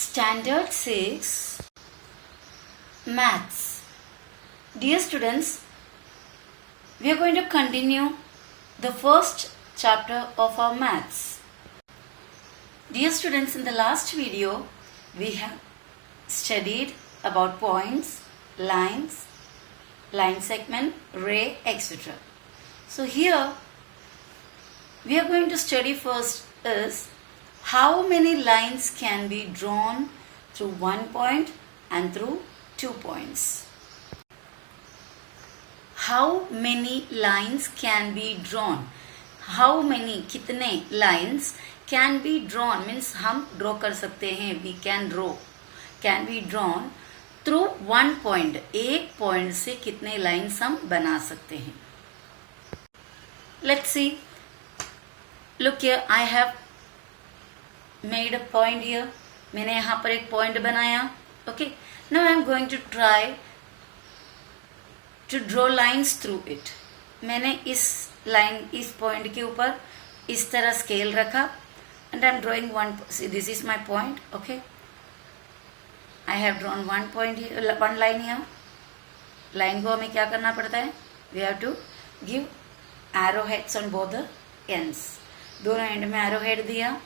Standard 6 Maths. Dear students, we are going to continue the first chapter of our maths. Dear students, in the last video, we have studied about points, lines, line segment, ray, etc. So here, we are going to study first is how many lines can be drawn through 1 point and through 2 points. How many lines can be drawn? How many, कितने lines can be drawn means हम draw कर सकते हैं, we can draw, can be drawn through 1 point. एक point से कितने lines हम बना सकते हैं. Let's see. Look here, I have made a point here. मैंने यहाँ पर एक point बनाया. Okay. Now I am going to try to draw lines through it. मैंने इस line, इस point के ऊपर इस तरह scale रखा and I am drawing one. See, this is my point. Okay. I have drawn one point here, one line here. Line को हमें क्या करना पड़ता है? We have to give arrowheads on both the ends. दोनों end में arrowhead दिया.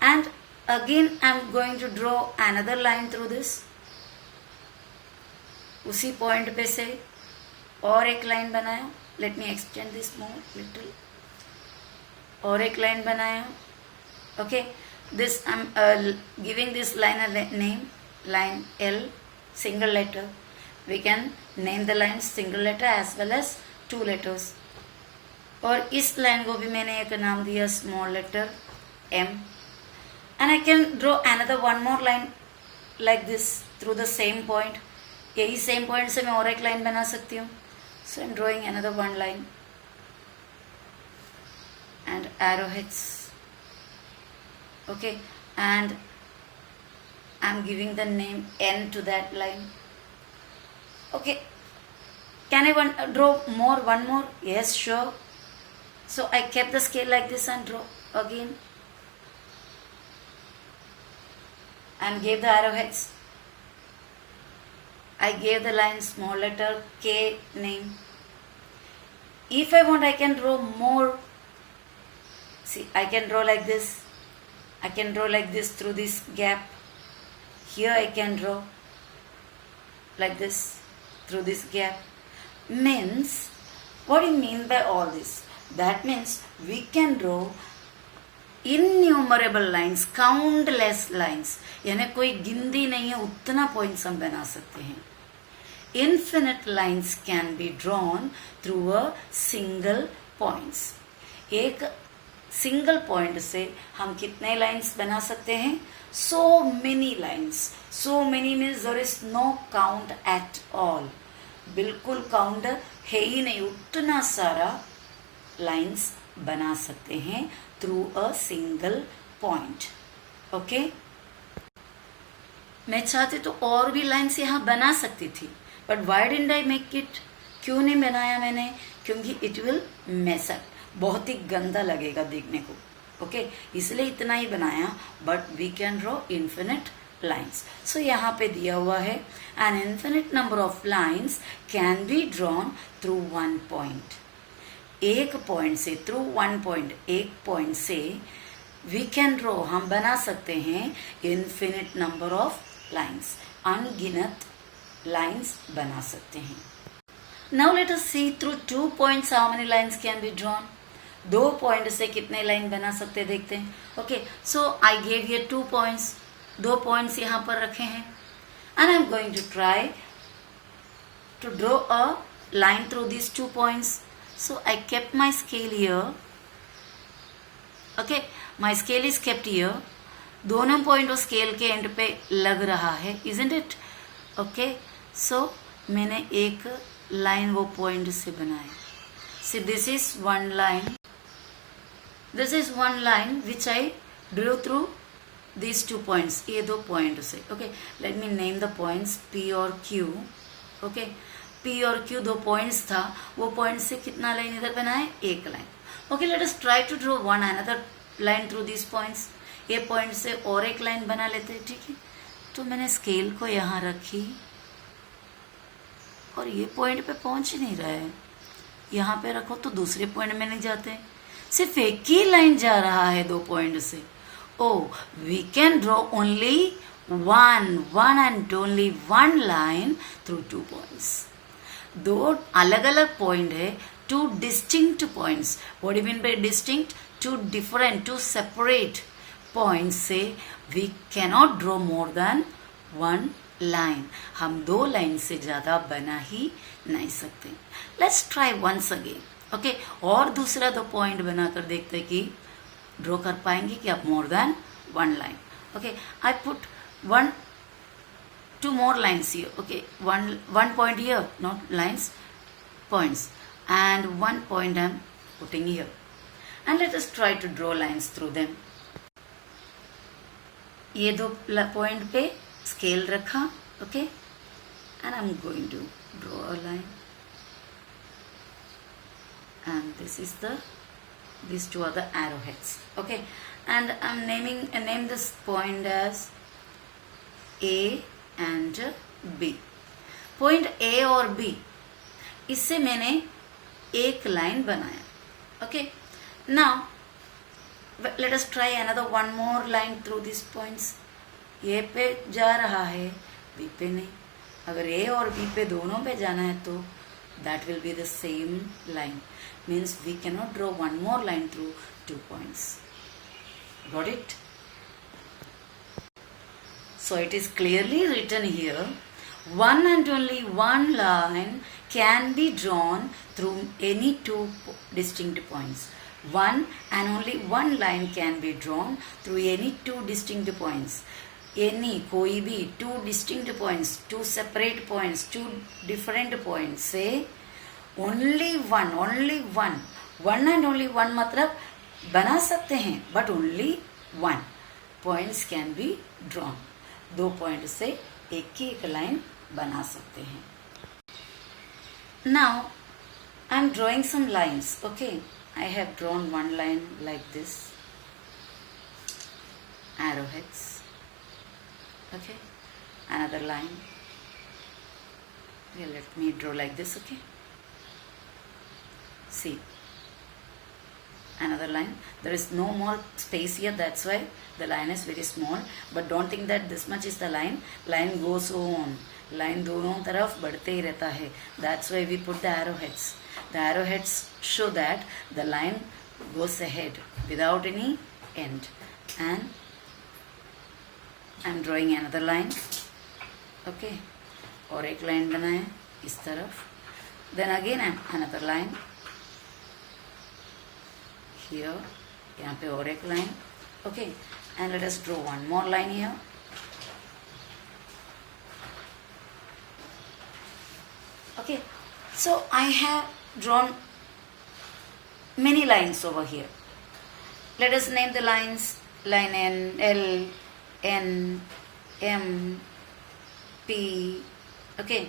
And again I am going to draw another line through this. उसी point पे से और एक line बनाया. Let me extend this more little. और एक line बनाया. Okay. This I am giving this line a name. Line L, single letter. We can name the line single letter as well as 2 letters. और इस line को भी मैंने एक नाम दिया small letter M. And I can draw another one more line like this through the same point. यही same point से मैं और एक line बना सकती हूँ. So I'm drawing another one line and arrowheads. Okay, and I'm giving the name N to that line. Okay, can I draw more? One more? Yes, sure. So I kept the scale like this and draw again. And gave the arrowheads. I gave the line small letter K name. If I want, I can draw more. See, I can draw like this. I can draw like this through this gap. Here I can draw like this through this gap. Means, what do you mean by all this? That means we can draw innumerable lines, countless lines, यानी कोई गिनती नहीं है उतना points हम बना सकते हैं. Infinite lines can be drawn through a single points. एक सिंगल पॉइंट से हम कितने लाइन्स बना सकते हैं? So many lines. So many means there is no count at all. बिल्कुल काउंट है ही नहीं, उतना सारा लाइन्स बना सकते हैं through a single point. Okay? मैं चाहती तो और भी लाइन्स यहाँ बना सकती थी, but why didn't I make it? क्यों नहीं बनाया मैंने? क्योंकि it will mess up. बहुत ही गंदा लगेगा देखने को. Okay? इसलिए इतना ही बनाया, but we can draw infinite lines. So यहाँ पे दिया हुआ है an infinite number of lines can be drawn through one point. एक पॉइंट से थ्रू 1 point, एक पॉइंट से वी कैन ड्रॉ, हम बना सकते हैं इन्फिनिट नंबर ऑफ लाइन्स, अनगिनत लाइन्स बना सकते हैं. Now let us see through 2 points how many lines can be drawn. 2 point से कितने लाइन बना सकते हैं देखते हैं. Okay, so I gave here 2 points. 2 points यहाँ पर रखे हैं and I am going to try to draw a line through this 2 points. So I kept my scale here. Okay, my scale is kept here. दोनों point scale के and पे लग रहा है, isn't it? Okay, so मैंने एक line वो point से बनाई. See, this is one line. This is one line which I drew through these 2 points. ये 2 पॉइंट से. Okay, let me name the points P और Q. Okay. P और Q 2 points था, वो पॉइंट से कितना लाइन इधर बनाए? एक line. Okay, let us try to draw one another line through this points. ये पॉइंट से और एक लाइन बना लेते हैं. ठीक है, तो मैंने स्केल को यहाँ रखी और ये पॉइंट पे पहुंच ही नहीं रहा है। यहाँ पे रखो तो दूसरे पॉइंट में नहीं जाते, सिर्फ एक ही लाइन जा रहा है 2 पॉइंट से। Oh we can draw only one and only one line through 2 points. 2 अलग अलग पॉइंट है, 2 distinct points. What do you mean by distinct? 2 different, 2 separate point से we cannot draw more than 1 line. हम 2 line से ज्यादा बना ही नहीं सकते। Let's try once again. Okay, और दूसरा 2 पॉइंट बनाकर देखते हैं कि ड्रॉ कर पाएंगे कि आप मोर than 1 line. Okay, I put 2 more lines here. Okay, one point here, not lines, points, and 1 point I'm putting here. And let us try to draw lines through them. ये 2 point पे scale रखा, okay, and I'm going to draw a line, and these 2 are the arrowheads, okay, and I'm name this point as A and B. Point A और B, इससे मैंने एक line बनाया, okay. Now let us try another 1 more line through these points. A पे जा रहा है, B पे नहीं। अगर A और B पे दोनों पे जाना है तो that will be the same line. Means we cannot draw 1 more line through 2 points. Got it? So it is clearly written here, one and only one line can be drawn through any 2 distinct points. One and only one line can be drawn through any 2 distinct points. Any, कोई भी 2 distinct points, 2 separate points, 2 different points से only one and only one मतलब बना सकते हैं, but only one points can be drawn. 2 point से एक line बना सकते हैं। Now I am drawing some lines. Okay, I have drawn 1 line like this, arrowheads. Okay, another line. Okay, let me draw like this. Okay, see, another line. There is no more space here, that's why the line is very small, but don't think that this much is the line. Line goes on, line दोनों तरफ बढ़ते ही रहता है, that's why we put the arrowheads. The arrowheads show that the line goes ahead without any end. And I'm drawing another line. Okay, और एक line बनाए इस तरफ, then again another line here, यहाँ पे और एक line. Okay, and let us draw 1 more line here. Okay, so I have drawn many lines over here. Let us name the lines. Line N, L, N, M, P. Okay,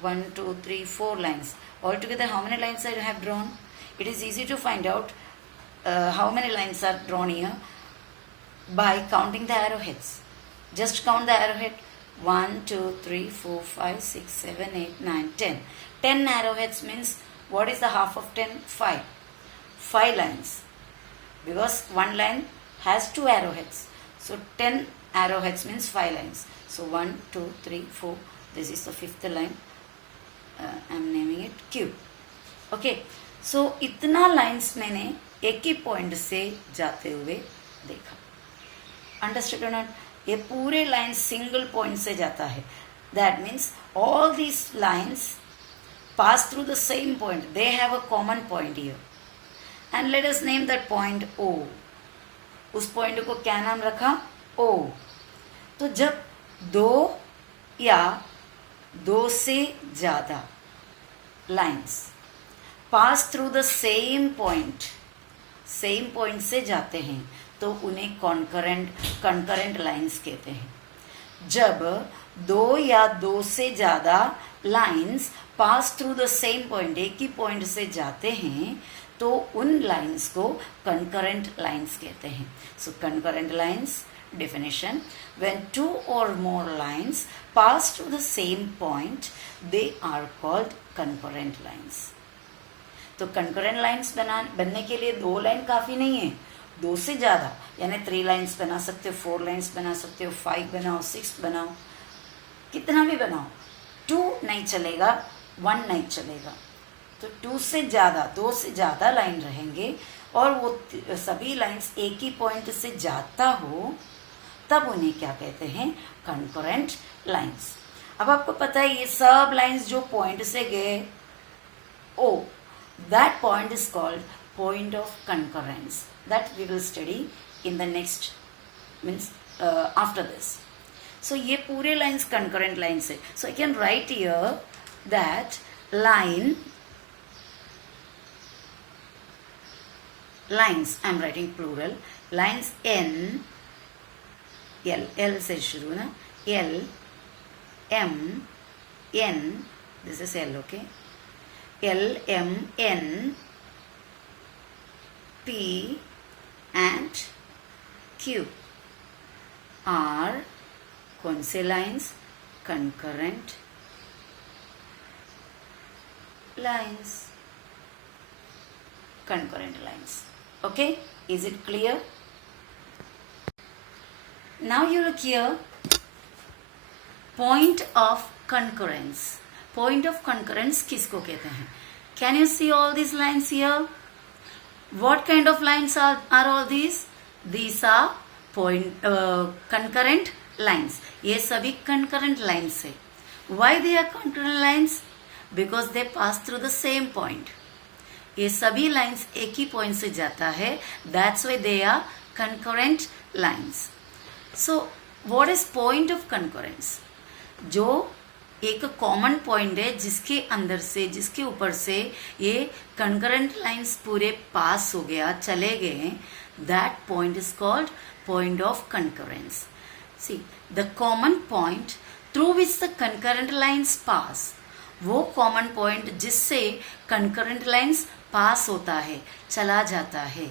1, 2, 3, 4 lines. Altogether, how many lines I have drawn? It is easy to find out how many lines are drawn here by counting the arrowheads. Just count the arrowhead. 1, 2, 3, 4, 5, 6, 7, 8, 9, 10. 10 arrowheads means what is the half of 10? 5. 5 lines. Because one line has 2 arrowheads. So 10 arrowheads means 5 lines. So 1, 2, 3, 4. This is the 5th line. I am naming it Q. Okay. So इतना lines मैंने एक ही point से जाते हुए देखा. Understood or not? ये पूरे line single point से जाता है. That means all these lines pass through the same point. They have a common point here and let us name that point O. उस पॉइंट को क्या नाम रखा? O. तो जब 2 या 2 से ज्यादा lines pass through the same point से जाते हैं तो उन्हें कॉन्करेंट लाइंस कहते हैं. जब 2 या 2 से ज्यादा lines pass through the same point, एक ही पॉइंट से जाते हैं तो उन लाइंस को कंकरेंट लाइंस कहते हैं. So concurrent lines definition, when two or more lines pass through the same point, they are called concurrent lines. तो concurrent lines बनने के लिए 2 लाइन काफ़ी नहीं है, 2 से ज़्यादा, यानी 3 लाइन्स बना सकते हो, 4 लाइन्स बना सकते हो, 5 बनाओ, 6 बनाओ, कितना भी बनाओ, 2 नहीं चलेगा, 1 नहीं चलेगा. तो 2 से ज़्यादा, 2 से ज़्यादा लाइन रहेंगे और वो सभी लाइंस एक ही पॉइंट से जाता हो, तब उन्हें क्या कहते हैं? Concurrent lines. अब आपको पता है ये सब लाइंस जो पॉइंट से गए, oh that point is called point of concurrence. That we will study in the next means after this. So ये पूरे लाइंस कंकरेंट लाइंस है. So I can write here that line lines, I am writing plural, lines N, L से शुरू ना, L, M, N, this is L, okay, L, M, N, P and Q are कौन से lines? Concurrent lines. Concurrent lines. Okay, is it clear? Now you look here, point of concurrence. Point of concurrence किसको कहते हैं? Can you see all these lines here? What kind of lines are all these? These are concurrent lines. ये सभी concurrent lines है. Why they are concurrent lines? Because they pass through the same point. ये सभी lines एक ही point से जाता है, that's why they are concurrent lines. So what is point of concurrence? जो एक कॉमन पॉइंट है जिसके अंदर से, जिसके ऊपर से ये कंकरेंट लाइंस पूरे पास हो गया, चले गए, that point is called point of concurrence. See the common point through which the concurrent lines pass, वो कॉमन पॉइंट जिससे कंकरेंट लाइंस पास होता है, चला जाता है,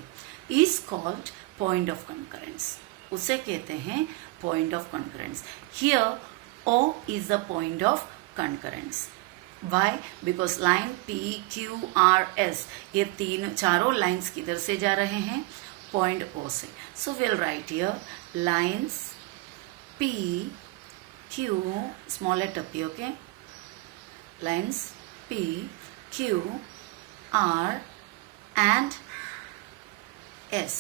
is called point of concurrence. उसे कहते हैं point of concurrence. Here O is the point of concurrence. Why? Because line P, Q, R, S ये चारों लाइन्स किधर से जा रहे हैं? पॉइंट O से. So will write here lines P, Q, small letter P, okay, lines P, Q, R and S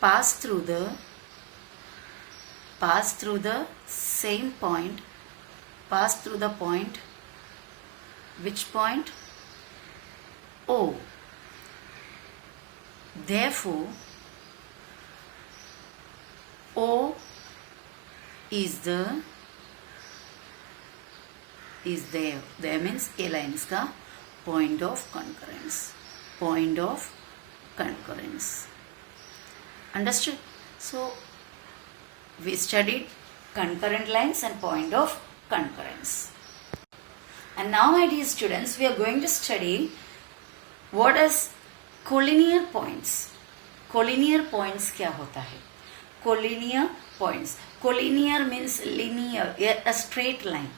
pass through the same point, pass through the point, which point? O. Therefore O is there means A lines का point of concurrence. Point of concurrence. Understood? So we studied concurrent lines and point of concurrence. And now, my dear students, we are going to study what is collinear points. Collinear points क्या होता है? Collinear points. Collinear means linear, a straight line.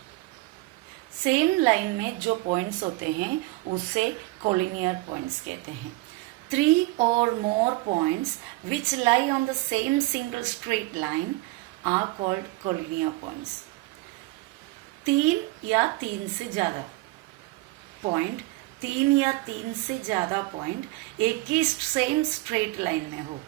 Same line में जो points होते हैं उसे collinear points कहते हैं. 3 or more points which lie on the same single straight line are called collinear points. 3 या 3 से ज़्यादा पॉइंट, 3 या 3 से ज़्यादा पॉइंट एक ही सेम स्ट्रेट लाइन में हो.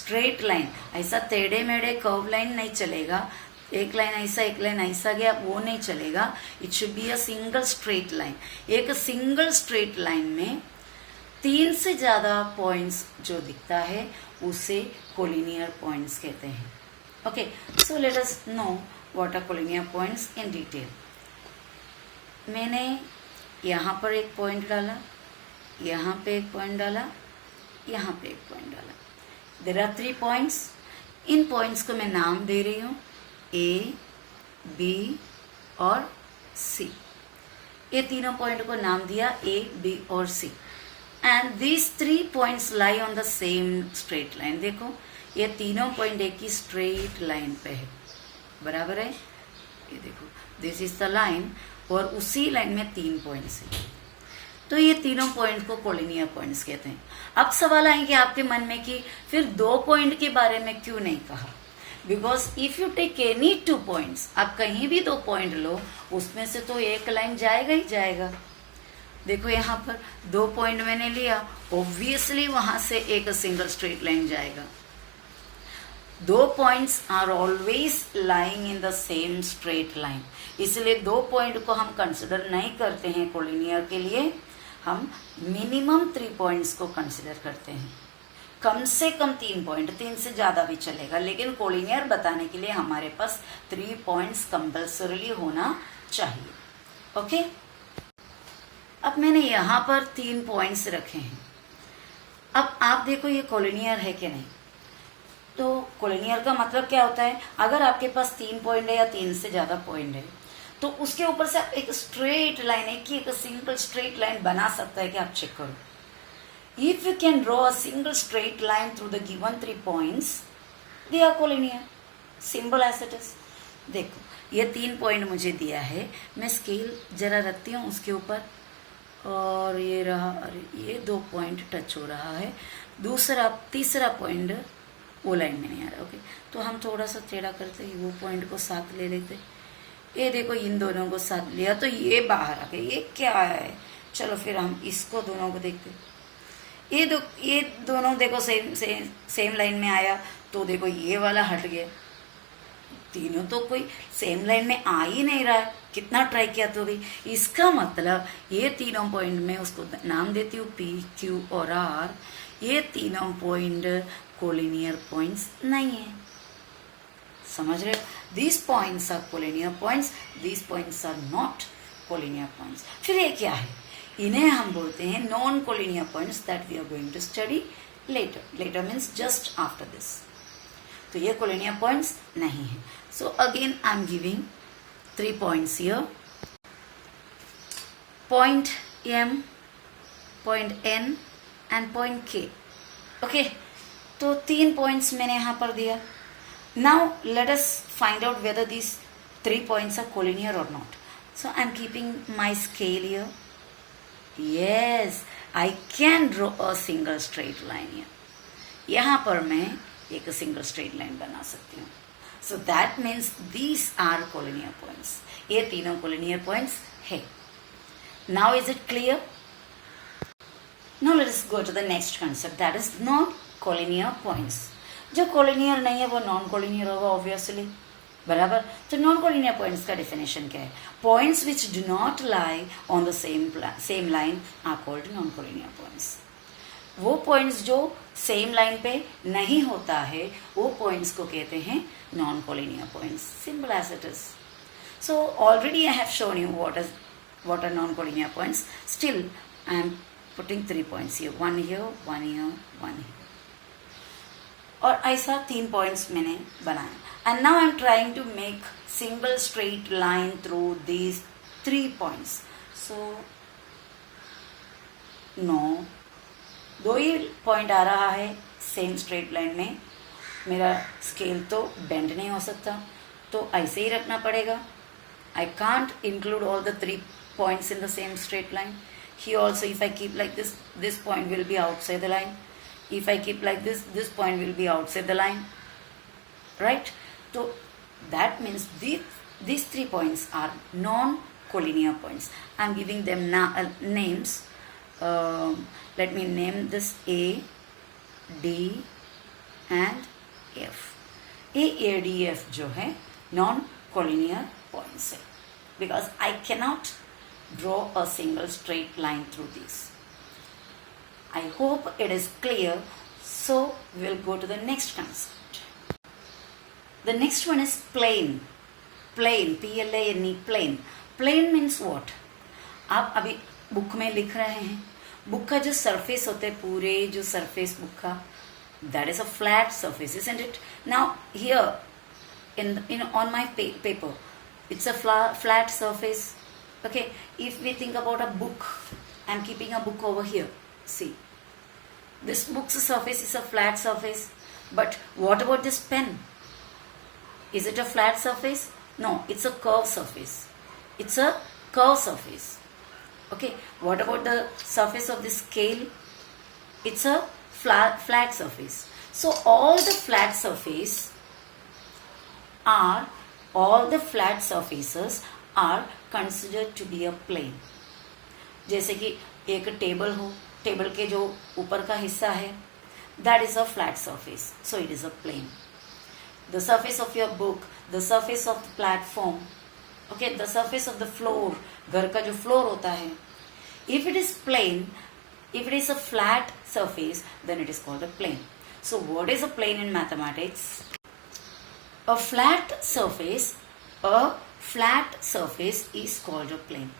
स्ट्रेट लाइन, ऐसा टेढ़े मेढ़े कर्व लाइन नहीं चलेगा, एक लाइन ऐसा एक लाइन ऐसा गया, वो नहीं चलेगा. It should be a single straight line. एक सिंगल स्ट्रेट लाइन में 3 से ज़्यादा पॉइंट्स जो दिखता है उसे कोलिनियर पॉइंट्स कहते हैं. Okay, so let us know what are collinear points in detail. मैंने यहाँ पर एक पॉइंट डाला, यहाँ पे एक पॉइंट डाला, यहाँ पे एक पॉइंट डाला. There are 3 points. इन पॉइंट्स को मैं नाम दे रही हूँ A, B और C. ये तीनों पॉइंट को नाम दिया A, B और C. And these 3 points lie on the same straight line. देखो ये तीनों पॉइंट एक ही स्ट्रेट लाइन पे है, बराबर है। ये देखो, दिस इज द लाइन, और उसी लाइन में 3 पॉइंट्स है, तो ये तीनों पॉइंट को कोलिनियर पॉइंट्स कहते हैं। अब सवाल आएंगे आपके मन में कि फिर 2 पॉइंट के बारे में क्यों नहीं कहा? Because if you take any 2 points, आप कहीं भी 2 पॉइंट लो, उसमें से तो एक लाइन जाएगा ही जाएगा। देखो यहाँ पर 2 पॉइंट मैंने लिया, ऑब्वियसली वहां से एक सिंगल स्ट्रेट लाइन जाएगा। 2 points are always lying in the same straight line, इसलिए 2 पॉइंट को हम कंसिडर नहीं करते हैं कोलिनियर के लिए, हम मिनिमम 3 पॉइंट्स को कंसिडर करते हैं। कम से कम 3 पॉइंट, 3 से ज़्यादा भी चलेगा, लेकिन कोलिनियर बताने के लिए हमारे पास 3 पॉइंट्स कंपल्सरीली होना चाहिए। ओके, अब मैंने यहाँ पर 3 पॉइंट्स रखे हैं। अब आप देखो ये कोलिनियर है कि नहीं। तो कोलिनियर का मतलब क्या होता है? अगर आपके पास 3 पॉइंट है या 3 से ज़्यादा पॉइंट है, तो उसके ऊपर से आप एक स्ट्रेट लाइन, एक सिंगल स्ट्रेट लाइन बना सकता है कि आप चेक करो। If you can draw a single straight line through the given 3 points, they are collinear. Simple as it is. देखो ये 3 पॉइंट मुझे दिया है, मैं स्केल जरा रखती हूँ उसके ऊपर, और ये रहा, ये 2 पॉइंट टच हो रहा है, तीसरा पॉइंट वो लाइन में नहीं आ रहा। ओके, तो हम थोड़ा सा टेढ़ा करते हैं, वो पॉइंट को साथ ले लेते। ये देखो इन दोनों को साथ लिया तो ये बाहर आ गए, ये क्या है? चलो फिर हम इसको दोनों को देखते। ये दोनों देखो सेम लाइन में आया, तो देखो ये वाला हट गया। तीनों तो कोई सेम लाइन में आ ही नहीं रहा है, कितना ट्राई किया तो भी। इसका मतलब ये तीनों पॉइंट में उसको नाम देती हूँ P, Q और R, ये तीनों पॉइंट कोलिनियर पॉइंट्स नहीं है। समझ रहे हो? These points are collinear points, these points are not collinear points. फिर ये क्या है? इन्हें हम बोलते हैं non collinear points, that we are going to study later. Later means just after this. तो ये कोलिनियर पॉइंट्स नहीं है। So again I am giving 3 points here, point M, point N and point K। Okay, तो 3 points मैंने यहाँ पर दिया। Now let us find out whether these 3 points are collinear or not. So I am keeping my scale here. Yes, I can draw a single straight line here. यहाँ पर मैं एक single straight line बना सकती हूँ. So that means these are collinear points. ये तीनों collinear points है. Now is it clear? Now let us go to the next concept, that is non-collinear points. जो कोलिनियर नहीं है वो नॉन कोलिनियर होगा ऑब्वियसली, बराबर। तो नॉन कोलिनियर पॉइंट्स का डेफिनेशन क्या है? Points which do not lie on the same line are called non collinear points. वो पॉइंट्स जो सेम लाइन पे नहीं होता है, वो पॉइंट्स को कहते हैं non collinear points. Simple as it is. So already I have shown you what are non collinear points. Still I am putting 3 points here, one here, one here, one here. और ऐसा 3 points मैंने बनाया। And now I am trying to make single straight line through these 3 points. So no, 2 ही point आ रहा है same straight line में, मेरा स्केल तो बेंड नहीं हो सकता, तो ऐसे ही रखना पड़ेगा। I can't include all the 3 points in the same straight line. Here also if I keep like this point will be outside the line. If I keep like this point will be outside the line, right? So that means these 3 points are non-collinear points. I am giving them names. Let me name this A, D and F. A, D, F जो है non-collinear points है, because I cannot draw a single straight line through these. I hope it is clear. So we will go to the next concept. The next one is plane. Plane, P-L-A-N-E, plane. Plane means what? आप अभी book में लिख रहे हैं, book का जो surface होता है, पूरे जो सरफेस बुक का, that is a flat surface, isn't it? Now here in on my paper, it's a flat surface. Okay, if we think about a book, I'm keeping a book over here. See, this book's surface is a flat surface. But what about this pen? Is it a flat surface? No, it's a curved surface. It's a curved surface. Okay, what about the surface of the scale? It's a flat surface. So all the flat surfaces are considered to be a plane. जैसे कि एक table हो, table के जो ऊपर का हिस्सा है, that is a flat surface, so it is a plane. The surface of your book, the surface of the platform, okay, the surface of the floor, घर का जो floor होता है, if it is plane, if it is a flat surface, then it is called a plane. So what is a plane in mathematics? A flat surface is called a plane.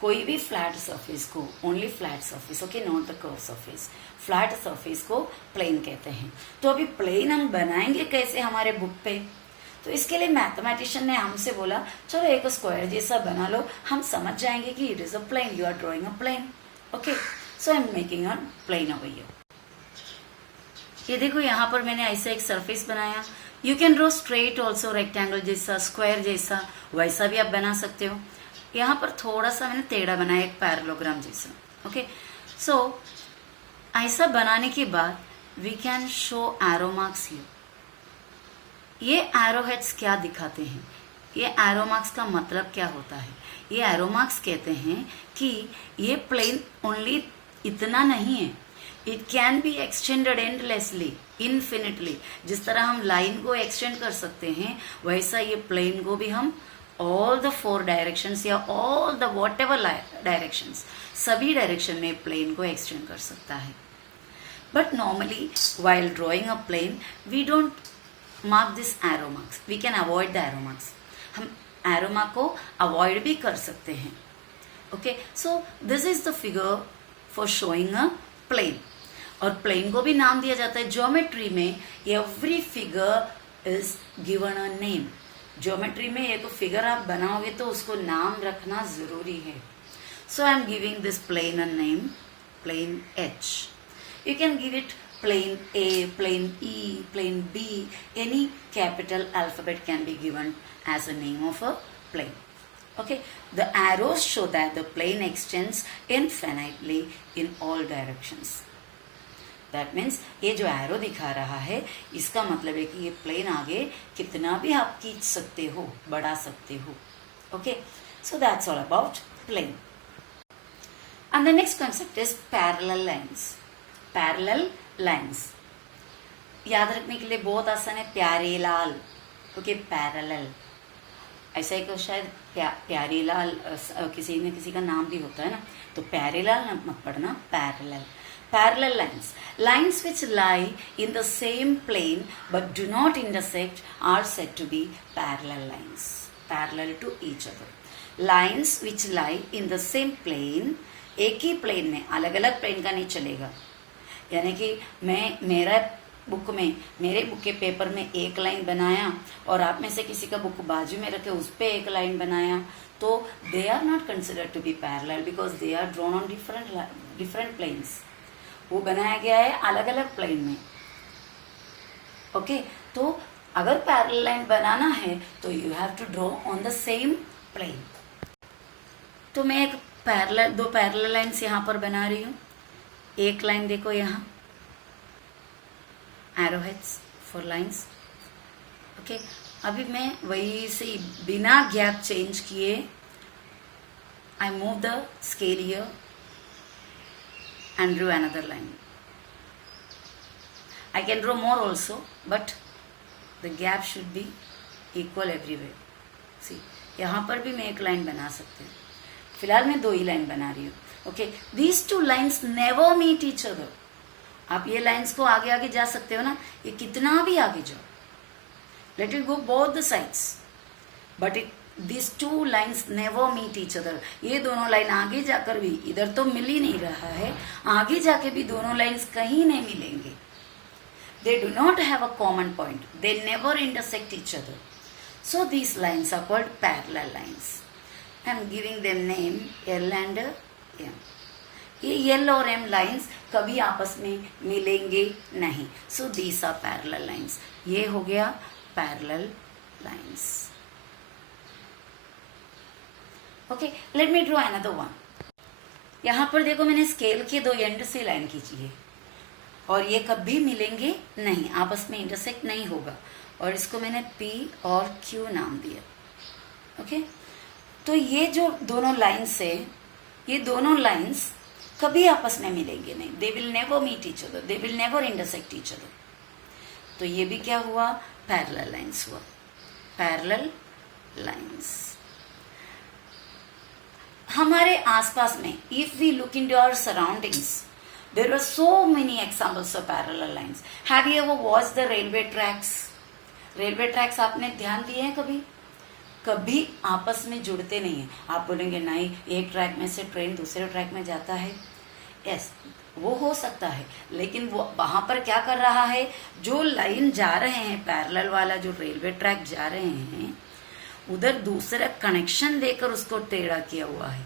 कोई भी flat surface को, only flat surface, okay, not the curve surface, flat surface को plane कहते हैं. तो अभी plane हम बनाएंगे कैसे हमारे बुक पे? तो इसके लिए मैथमेटिशियन ने हमसे बोला चलो एक स्क्वायर जैसा बना लो, हम समझ जाएंगे कि it is a plane. You are drawing a plane. Okay, so I am making a plane over here. ये देखो यहाँ पर मैंने ऐसा एक सरफेस बनाया. You can draw straight also, rectangle जैसा, स्क्वायर जैसा, वैसा भी आप बना सकते हो. यहाँ पर थोड़ा सा मैंने टेढ़ा बनाया, एक पैरेललोग्राम जैसा. ओके, सो ऐसा बनाने के बाद we can show arrow marks here. ये एरो हेड्स क्या दिखाते हैं? ये एरो मार्क्स का मतलब क्या होता है? ये एरो मार्क्स कहते हैं कि ये प्लेन ओनली इतना नहीं है, it can be extended endlessly, infinitely. जिस तरह हम लाइन को एक्सटेंड कर सकते हैं, वैसा ये प्लेन को भी हम ऑल द 4 डायरेक्शंस या all the whatever directions, सभी डायरेक्शन में प्लेन को एक्सटेंड कर सकता है. But normally while drawing a plane we don't mark this arrow marks, we can avoid the arrow marks. हम एरो मार्क को avoid भी कर सकते हैं. Okay, so this is the figure for showing a plane. और plane को भी नाम दिया जाता है. ज्योमेट्री में every figure is given a name. Geometry में एक फिगर आप बनाओगे तो उसको नाम रखना जरूरी है. So I am giving this plane a name, plane H. You can give it plane A, plane E, plane B. Any capital alphabet can be given as a name of a plane. Okay, the arrows show that the plane extends infinitely in all directions. That means ये जो arrow दिखा रहा है, इसका मतलब है कि ये प्लेन आगे कितना भी आप खींच सकते हो, बढ़ा सकते हो. Okay, so that's all about plane. And the next concept is parallel lines. Parallel lines याद रखने के लिए बहुत आसान है. प्यारे लाल, ओके, पैरेलल. ऐसा एक शायद प्यारे लाल किसी न किसी का नाम भी होता है ना, तो प्यारे लाल मत पढ़ना, parallel. Parallel lines. Lines which lie in the same plane but do not intersect are said to be parallel lines. Parallel to each other. Lines which lie in the same plane, एक ही plane में, अलग अलग plane का नहीं चलेगा. यानी कि मेरे बुक के पेपर में एक लाइन बनाया और आप में से किसी का बुक बाजू में रखे उस पर एक लाइन बनाया, तो they are not considered to be parallel because they are drawn on different planes. वो बनाया गया है अलग अलग प्लेन में. ओके, तो अगर पैरेलल लाइन बनाना है तो you have to draw on the same plane. तो मैं दो पैरेलल लाइन्स यहाँ पर बना रही हूँ. एक लाइन देखो यहाँ, arrow heads for lines. Okay, अभी मैं वही से बिना गैप चेंज किए I move the scale here and drew another line. I can draw more also, but the gap should be equal everywhere. See, यहाँ पर भी मैं एक लाइन बना सकती हूँ. फिलहाल मैं 2 ही लाइन बना रही हूँ. Okay, these 2 lines never meet each other. आप ये लाइन्स को आगे आगे जा सकते हो ना, ये कितना भी आगे जाओ, let it go both the sides, but these 2 lines never meet each other. ये दोनों लाइन आगे जाकर भी, इधर तो मिल ही नहीं रहा है, आगे जाके भी दोनों लाइन्स कहीं नहीं मिलेंगे. They do not have a common point. They never intersect each other. So these lines are called parallel lines. I am giving them name L and M. ये L और M लाइंस कभी आपस में मिलेंगे नहीं. So these are parallel lines. ये हो गया parallel lines. Okay, let me draw another one. यहाँ पर देखो मैंने स्केल के दो एंड से लाइन खींची है और ये कभी मिलेंगे नहीं, आपस में इंटरसेक्ट नहीं होगा. और इसको मैंने P और Q नाम दिया. ओके, तो ये जो दोनों लाइन्स है, ये दोनों लाइन्स कभी आपस में मिलेंगे नहीं. They will never meet each other, they will never intersect each other. तो ये भी क्या हुआ, पैरेलल लाइन्स हुआ. पैरेलल लाइन्स हमारे आसपास में, if we look into our surroundings, there are so many examples of parallel lines. Have you ever watched the railway tracks? Railway tracks आपने ध्यान दिए हैं कभी? कभी आपस में जुड़ते नहीं है. आप बोलेंगे नहीं, एक ट्रैक में से ट्रेन दूसरे ट्रैक में जाता है. यस, वो हो सकता है, लेकिन वो वहां पर क्या कर रहा है, जो लाइन जा रहे हैं पैरेलल वाला, जो रेलवे ट्रैक जा रहे हैं, उधर दूसरा कनेक्शन देकर उसको टेढ़ा किया हुआ है.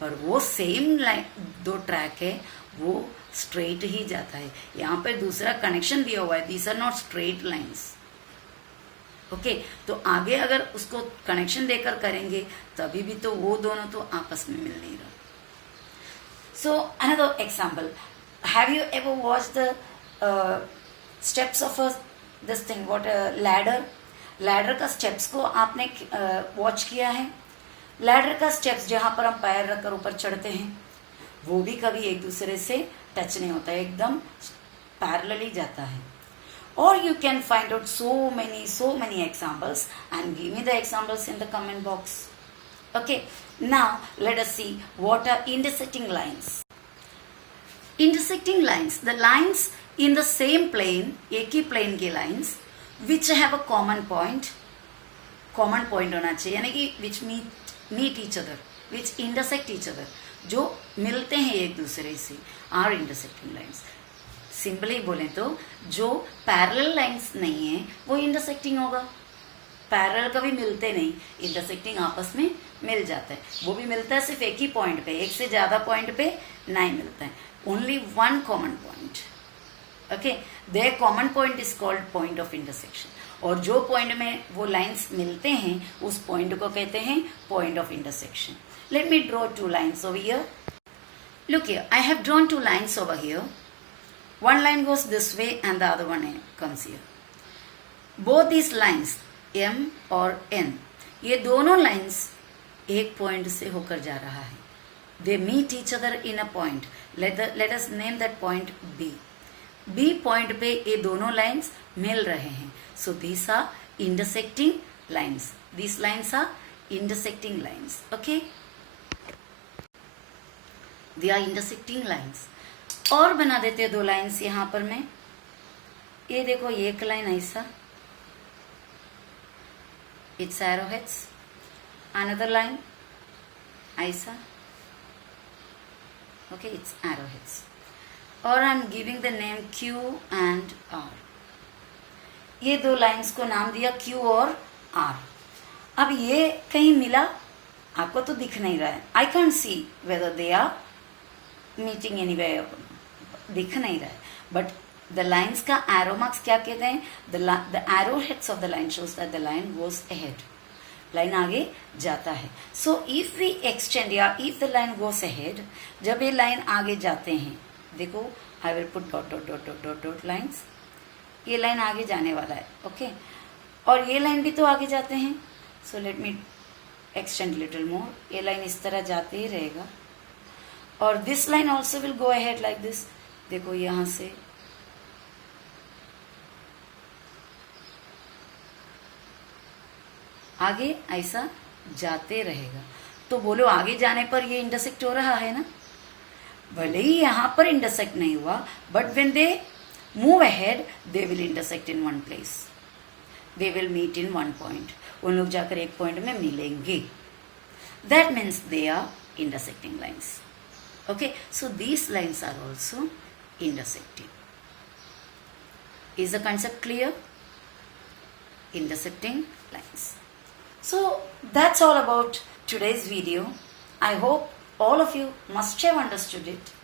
पर वो सेम लाइन, दो ट्रैक है, वो स्ट्रेट ही जाता है. यहाँ पे दूसरा कनेक्शन दिया हुआ है. These are not straight lines. Okay, तो आगे अगर उसको कनेक्शन देकर करेंगे तभी भी तो वो दोनों तो आपस में मिल नहीं रहा. So another example, have you ever watch the steps of this thing, what ladder? Ladder का स्टेप्स को आपने वॉच किया है? लैडर का स्टेप्स जहां पर हम पैर रखकर ऊपर चढ़ते हैं, वो भी कभी एक दूसरे से टच नहीं होता है, एकदम पैरेलल ही जाता है. Or you can find out so many examples and give me the examples in the comment box. Okay, now let us see what are intersecting lines. Intersecting lines, the lines in the same plane, एक ही plane के lines which have a common point होना चाहिए, यानी कि which meet each other, which intersect each other, जो मिलते हैं एक दूसरे से, are intersecting lines. सिंपली बोलें तो जो पैरेलल लाइंस नहीं है वो इंटरसेक्टिंग होगा. पैरेलल कभी मिलते नहीं, इंटरसेक्टिंग आपस में मिल जाता है. वो भी मिलता है सिर्फ एक ही पॉइंट पे, एक से ज्यादा पॉइंट पे नहीं मिलता है. Only one common point. Okay, their common point is called point of intersection. और जो पॉइंट में वो लाइंस मिलते हैं उस पॉइंट को कहते हैं point of intersection. Late me draw two lines over here. Look here, I have drawn two lines over here. One line goes this way and the other one comes here. Both these lines, M और N, ये दोनों lines एक point से होकर जा रहा है. They meet each other in a point. Let us name that point B. B point पे ये दोनों lines मिल रहे हैं. So these are intersecting lines. These lines are intersecting lines. Okay? They are intersecting lines. और बना देते हैं दो लाइन्स यहां पर मैं. ये देखो, ये एक लाइन ऐसा, इट्स एरोहेड्स. अनदर लाइन ऐसा. Okay, it's arrowheads. और I am giving the name Q and R. ये दो लाइन्स को नाम दिया Q और R. अब ये कहीं मिला, आपको तो दिख नहीं रहा है. I can't see whether they are meeting anywhere, दिख नहीं रहा है. बट द लाइन्स का एरो मार्क्स क्या कहते हैं? The arrow heads of the line shows that the line goes ahead. Line आगे जाता है. सो इफ वी एक्सटेंड या if the line goes ahead, जब ये लाइन आगे जाते हैं, देखो I will put dot dot dot dot dot dot lines. ये लाइन आगे जाने वाला है. ओके, और ये लाइन भी तो आगे जाते हैं. So let me extend little more. ये लाइन इस तरह जाते ही रहेगा और this line also will go ahead like this. देखो यहां से आगे ऐसा जाते रहेगा. तो बोलो आगे जाने पर ये इंटरसेक्ट हो रहा है ना? भले ही यहां पर इंटरसेक्ट नहीं हुआ, but when they move ahead they will intersect in one place. They will meet in one point. उन लोग जाकर एक पॉइंट में मिलेंगे. That means they are intersecting lines. Okay, so these lines are also intersecting. Is the concept clear? Intersecting lines. So that's all about today's video. I hope all of you must have understood it.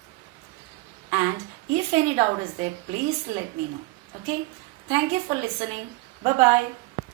and if any doubt is there, please let me know. Okay, thank you for listening. Bye bye.